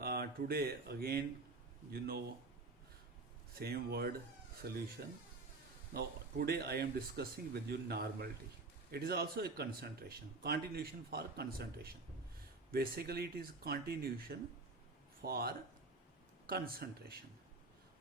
Today again, you know, same word solution. Now today I am discussing with you normality. It is also a concentration, continuation for concentration. Basically, it is continuation for concentration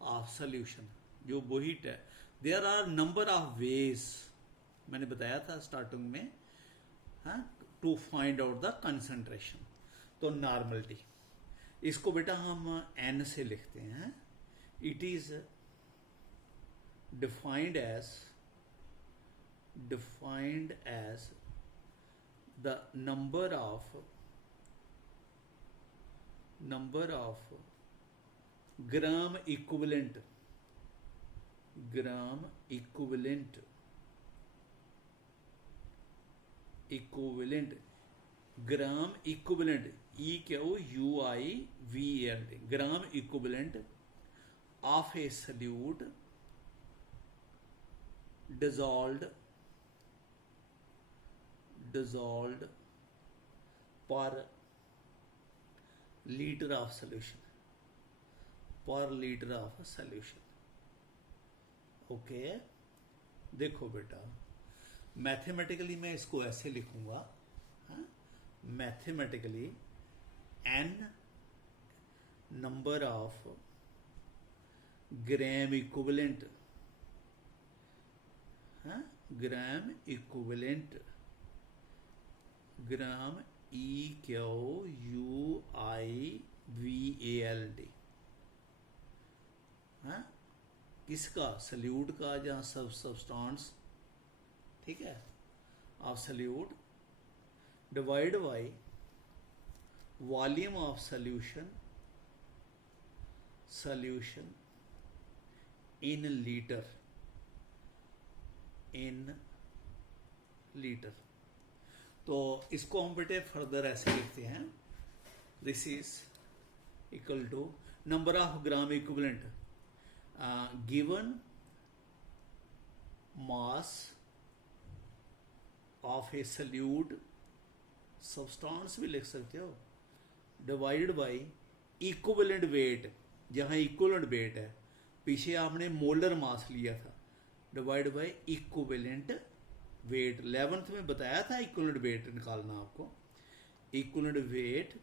of solution. जो वही है, there are number of ways. मैंने बताया था starting में, हाँ, to find out the concentration. तो normality, इसको बेटा हम एन से लिखते हैं. It is defined as the number of gram equivalent gram equivalent EQUIVALT gram equivalent of a solute dissolved per liter of solution. Okay, देखो बेटा, मैथमेटिकली मैं इसको ऐसे लिखूंगा, mathematically n number of gram equivalent gram EQUIVALT किसका, solute का या substance, ठीक है, of solute divide by volume of solution in litre. तो इसको हम बेटे फर्दर ऐसे लिखते हैं, this is equal to number of gram equivalent given mass of a solute, substance भी लिख सकते हो, डिवाइडेड बाय इक्विवेलेंट वेट. जहां इक्विवेलेंट वेट है, पीछे आपने मोलर मास लिया था, divide by equivalent wait. 11th में बताया था इक्विवेलेंट वेट निकालना आपको. Equivalent weight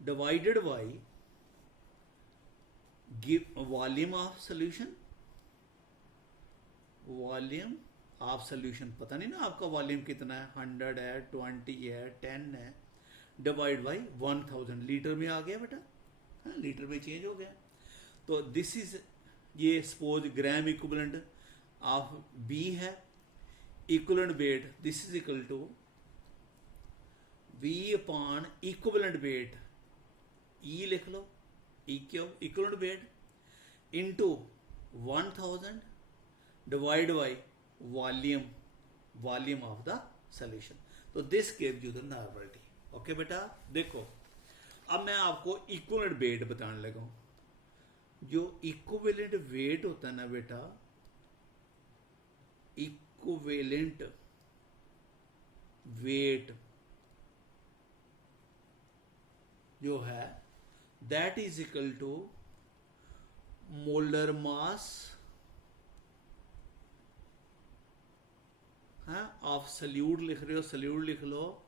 divided by volume of solution. पता नहीं ना आपका वॉल्यूम कितना है, 100 है, 20 है, 10 है, डिवाइड बाय 1000. लीटर में आ गया बेटा, लीटर में चेंज हो गया. तो दिस इज, ये suppose gram equivalent of B है, equivalent weight this is equal to B upon equivalent weight, E लिख लो, equivalent weight into 1000 divide by volume of the solution. तो this give you the normality. Okay बेटा, देखो अब मैं आपको equivalent weight बताने लगा हूं. जो इक्विवेलेंट वेट होता है ना बेटा, इक्विवेलेंट वेट जो है, that is equal to molar mass of solute. लिख रहे हो सल्यूट लिख लो,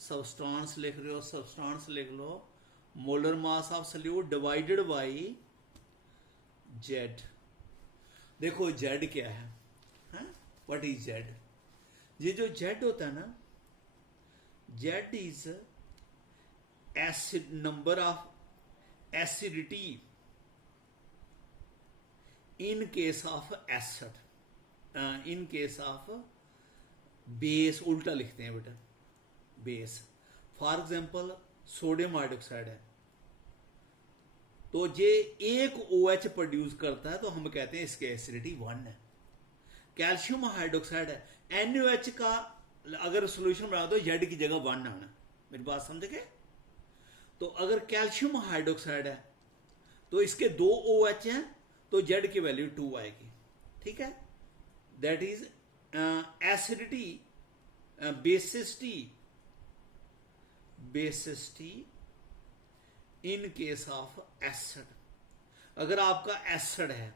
सब्सटेंस लिख रहे हो सब्सटेंस लिख लो, molar mass of solute divided by Z. देखो जेड क्या है, व्हाट इज जेड? ये जो जेड होता है ना, Z is acid, number of acidity in case of acid, in case of base. उल्टा लिखते हैं बेटा, base. For example sodium hydroxide है, तो ये एक OH प्रोड्यूस करता है, तो हम कहते हैं इसकी एसिडिटी 1 है. कैल्शियम हाइड्रोक्साइड है, NaOH का अगर सोल्यूशन बना दो, Z की जगह 1 आना. मेरी बात समझ गए? तो अगर कैल्शियम हाइड्रोक्साइड है तो इसके 2 OH हैं, तो Z की वैल्यू 2 आएगी. ठीक है, that is acidity, basicity in case of acid, अगर आपका एसिड है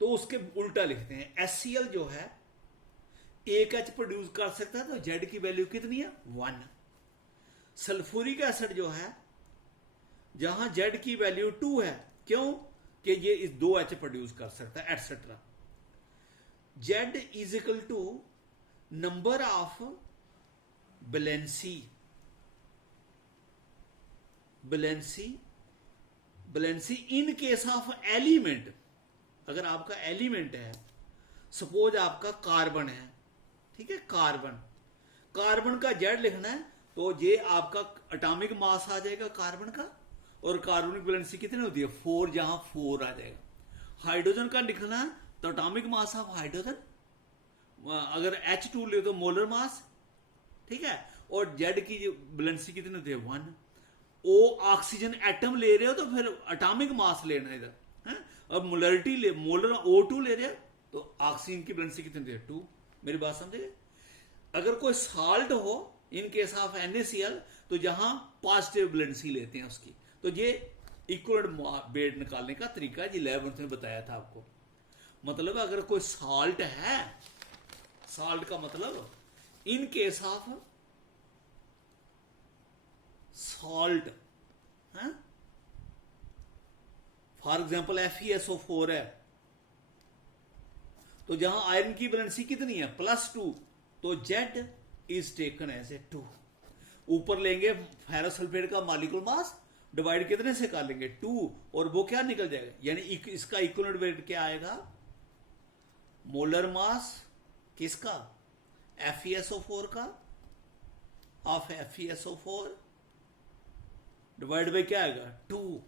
तो उसके उल्टा लिखते हैं। HCl जो है एक H प्रोड्यूस कर सकता है, तो Z की वैल्यू कितनी है 1। सल्फ्यूरिक एसिड जो है जहां Z की वैल्यू 2 है, क्यों कि ये इस 2 H प्रोड्यूस कर सकता है etcetera. Z is equal to number of valency in case of element. अगर आपका एलिमेंट है, सपोज आपका कार्बन है, ठीक है, कार्बन का Z लिखना है तो ये आपका एटॉमिक मास आ जाएगा कार्बन का, और कार्बनिक वैलेंसी कितनी होती है 4, जहां 4 आ जाएगा। हाइड्रोजन का लिखना है तो एटॉमिक मास ऑफ हाइड्रोजन, अगर H2 ले तो मोलर मास, ठीक है, और Z की वैलेंसी कितनी होती है 1। ओ ऑक्सीजन एटम ले रहे हो तो फिर एटॉमिक मास लेना है इधर, है। अब मोलरिटी ले, मोलर O2 ले रहे हो तो ऑक्सीजन की वैलेंसी कितनी होती है 2। मेरी बात समझे? अगर कोई साल्ट हो इन केस ऑफ NaCl तो जहां पॉजिटिव वैलेंसी लेते हैं उसकी, तो ये इक्वलेंट बेड निकालने का तरीका जी 11th में बताया था आपको। मतलब अगर कोई साल्ट है, साल्ट का मतलब इन case of salt, for example FeSO4 है, तो जहां आयरन की वैलेंसी कितनी है +2, तो Z is taken as a 2। ऊपर लेंगे फेरस सल्फेट का मॉलिक्यूलर मास, डिवाइड कितने से कर लेंगे 2, और वो क्या निकल जाएगा, यानी इसका इक्विवेलेंट वेट क्या आएगा, मोलर मास किसका FeSO4 का, ऑफ FeSO4 डिवाइड बाई क्या आएगा 2।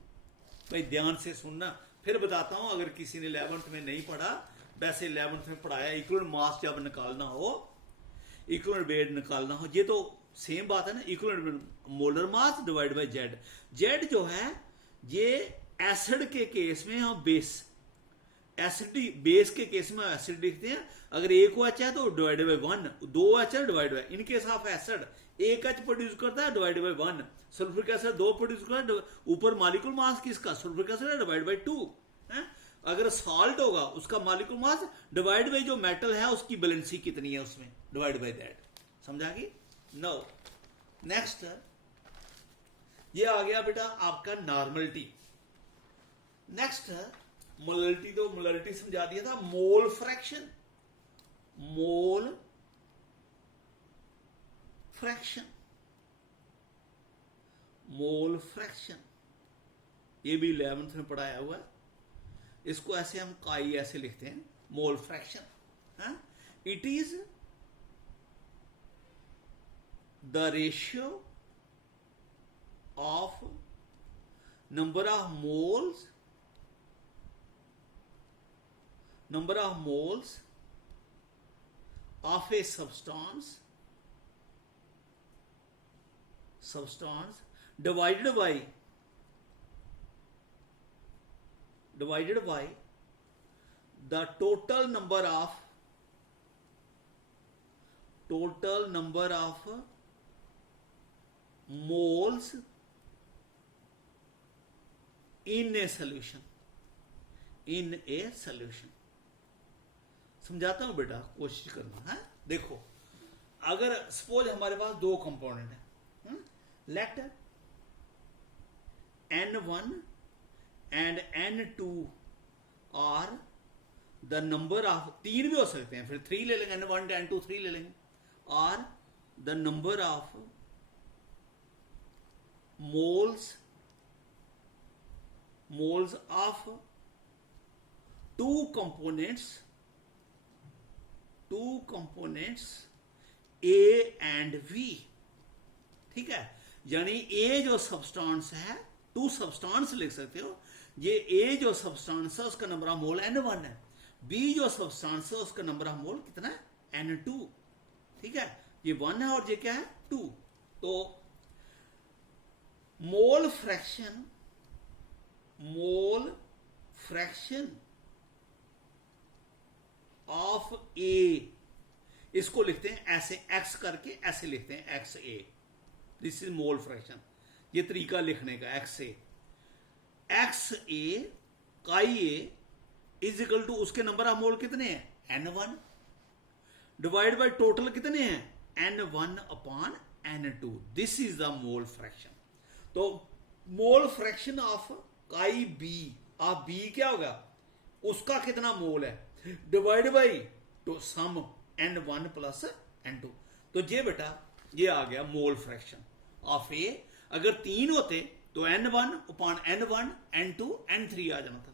भाई ध्यान से सुनना, फिर बताता हूं अगर किसी ने 11th में नहीं पढ़ा, वैसे 11th में पढ़ाया। इक्विवेलेंट मास जब निकालना हो, इक्विवेलेंट वेट निकालना हो, ये तो सेम बात है ना, equivalent molar mass divide by Z जो है ये एसिड के केस में हम बेस के केस में एसिड लिखते हैं। अगर एक OH है तो डिवाइड बाई 1, 2 OH है divide by, in case of acid एक H प्रोड्यूस करता है divide by 1, sulphuric acid 2 produce करता है, ऊपर मॉलिक्यूलर मास किसका सल्फ्यूरिक एसिड है डिवाइड बाई 2 है। अगर सॉल्ट होगा उसका मॉलिक्यूलर मास डिवाइड बाई जो मेटल है उसकी वैलेंसी कितनी है उसमें, डिवाइड बाई दैट। समझा गई? नो नेक्स्ट ये आ गया बेटा आपका नॉर्मलिटी। नेक्स्ट मोलरिटी, तो मोलरिटी समझा दिया था। मोल फ्रैक्शन, मोल फ्रैक्शन ये भी 11th में पढ़ाया हुआ है। इसको ऐसे हम काई ऐसे लिखते हैं, mole fraction. It is the ratio of number of moles of a substance divided by the total number of moles in a solution। समझाता हूं बेटा, कोशिश करना है। देखो अगर सपोज हमारे पास 2 कंपोनेंट है, let N1 and N2 are the number of, 3 भी हो सकते हैं, फिर 3 ले लेंगे, N1 N2 3 ले लेंगे, are the number of moles of two components A and V। ठीक है, यानी A जो सब्सटेंस है, 2 सब्सटेंस लिख सकते हो, ये A जो सब्सटेंस है उसका नंबर ऑफ मोल N1 है, B जो सब्सटेंस है उसका नंबर ऑफ मोल कितना है N2। ठीक है, ये 1 है और ये क्या है 2। तो मोल फ्रैक्शन ऑफ ए, इसको लिखते हैं ऐसे x करके, ऐसे लिखते हैं XA। This is mole fraction, ये तरीका लिखने का XA। X A chi A is equal to उसके नंबर ऑफ मोल कितने हैं N1 डिवाइड बाय टोटल कितने हैं N1 upon N2. This is the mole fraction. तो mole fraction of chi B of B क्या होगा उसका कितना मोल है divide by to sum N1 plus N2. तो ये बेटा ये आ गया मोल फ्रैक्शन ऑफ ए. अगर 3 होते तो N1 upon N1 N2 N3 आ जाना था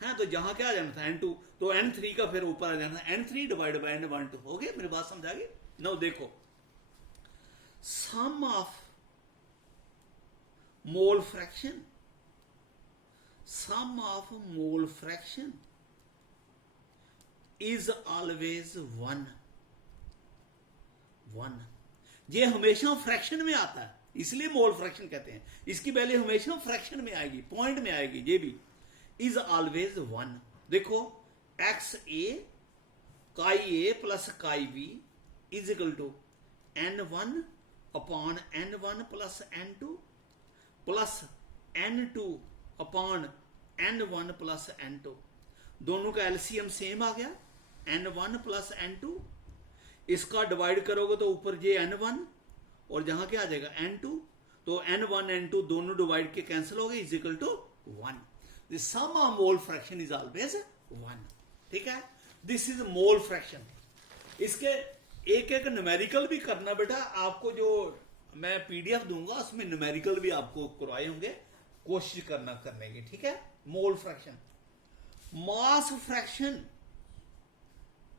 है. तो जहां क्या आ जाना था N2 तो N3 का फिर ऊपर आ जाना था N3 डिवाइड बाई N1 2. हो गया मेरी बात समझा गई. नो देखो sum of mole fraction sum of mole fraction is always 1. ये हमेशा फ्रैक्शन में आता है इसलिए मोल फ्रैक्शन कहते हैं. इसकी वैल्यू हमेशा फ्रैक्शन में आएगी पॉइंट में आएगी. ये भी इज ऑलवेज 1. देखो x A chi A plus chi B is equal to N1 upon N1 plus N2 plus N2 upon N1 plus N2. दोनों का एलसीएम सेम आ गया N1 प्लस N2. इसका डिवाइड करोगे तो ऊपर ये N1 और जहां क्या आ जाएगा N2. तो N1 N2 दोनों डिवाइड के कैंसिल हो गए is equal to 1. The sum of mole fraction is always 1. ठीक है. This is mole fraction. इसके एक एक न्यूमेरिकल भी करना बेटा. आपको जो मैं पीडीएफ दूंगा उसमें न्यूमेरिकल भी आपको करवाए होंगे. कोशिश करना करने की. ठीक है. मोल फ्रैक्शन मास फ्रैक्शन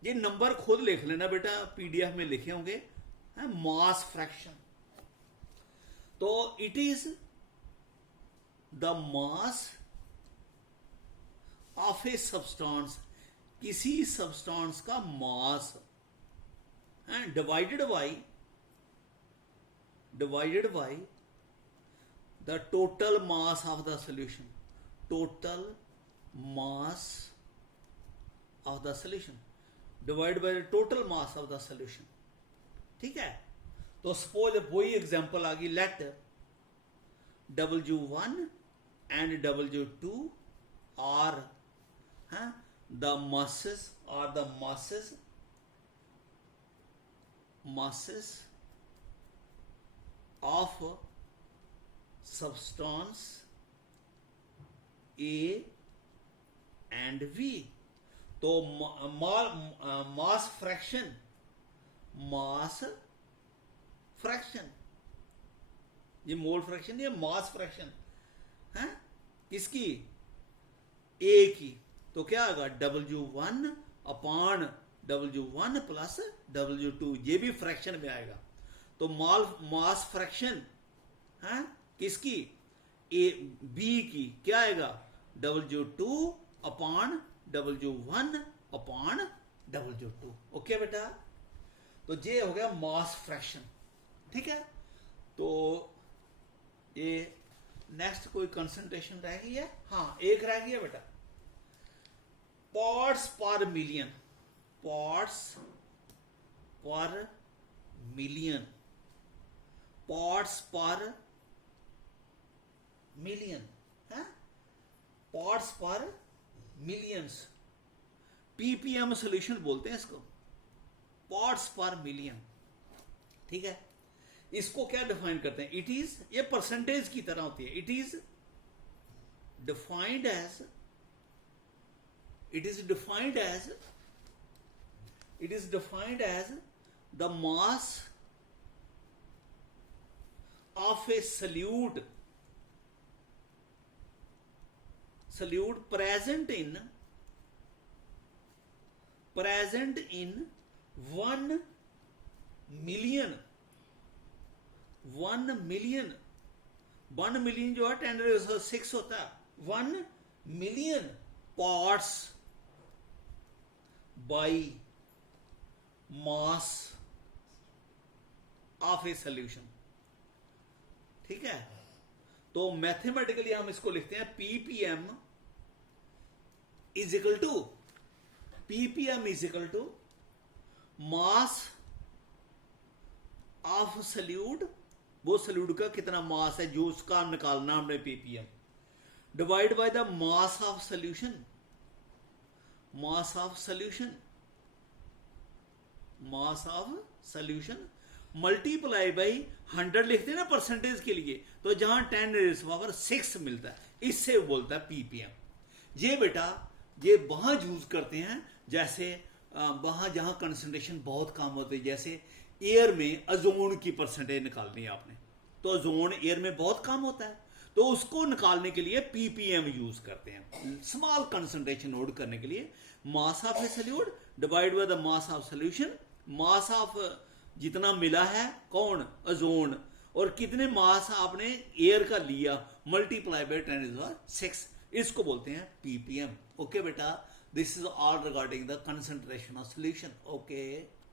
ये नंबर खुद लिख लेना बेटा पीडीएफ में लिखे होंगे. मास फ्रैक्शन तो it is the mass of a substance. किसी सब्सटेंस का mass divided by the total mass of the solution. Total mass of the solution divided by the total mass of the solution. ठीक है. तो suppose वही example आ गई. Let W1 and W2 are the masses of substance A and V. तो mass fraction ये मोल fraction ये mass fraction है किसकी A की. तो क्या आएगा W1 upon W1 plus W2. ये भी फ्रैक्शन में आएगा. तो मास फ्रैक्शन है किसकी ए बी की क्या आएगा W2 upon W1 upon W2. Okay बेटा. तो ये हो गया मास फ्रैक्शन. ठीक है. तो ये नेक्स्ट कोई कंसंट्रेशन रह गई है. हाँ एक रह गई है बेटा. पार्ट्स पर मिलियन. पार्ट्स पर मिलियन. पार्ट्स पर मिलियन है. पार्ट्स पर मिलियंस. पीपीएम सॉल्यूशन बोलते हैं इसको. पार्ट्स पर मिलियन. ठीक है. इसको क्या डिफाइन करते हैं. इट इज ये परसेंटेज की तरह होती है. It is defined as the mass of a solute present in 1 million. 1 million जो है 10⁶ होता है. 1 million parts by mass of a solution. ठीक है. तो मैथमेटिकली हम इसको लिखते हैं PPM is equal to mass of solute. वो सल्यूट का कितना मास है जो उसका निकालना हमने PPM divide by the mass of solution, mass of solution, mass of solution multiply by 100 लिखते हैं ना परसेंटेज के लिए, तो जहां 10⁻⁶ मिलता है, इससे बोलता है पीपीएम। ये बेटा ये वहां यूज करते हैं जैसे वहां जहां कंसंट्रेशन बहुत कम होती है, जैसे एयर में ओजोन की परसेंटेज निकालनी है आपने, तो ओजोन एयर में बहुत कम होता है, तो उसको निकालने के लिए पीपीएम यूज करते हैं, स्मॉल कंसंट्रेशन नोट करने के लिए। मास of A solute divide by the mass of solution, mass of जितना मिला है कौन, ओजोन, और कितने मास आपने एयर का लिया मल्टीप्लाई बाय 10⁶, इसको बोलते हैं पीपीएम। ओके बेटा, this is all regarding the concentration of solution. Okay.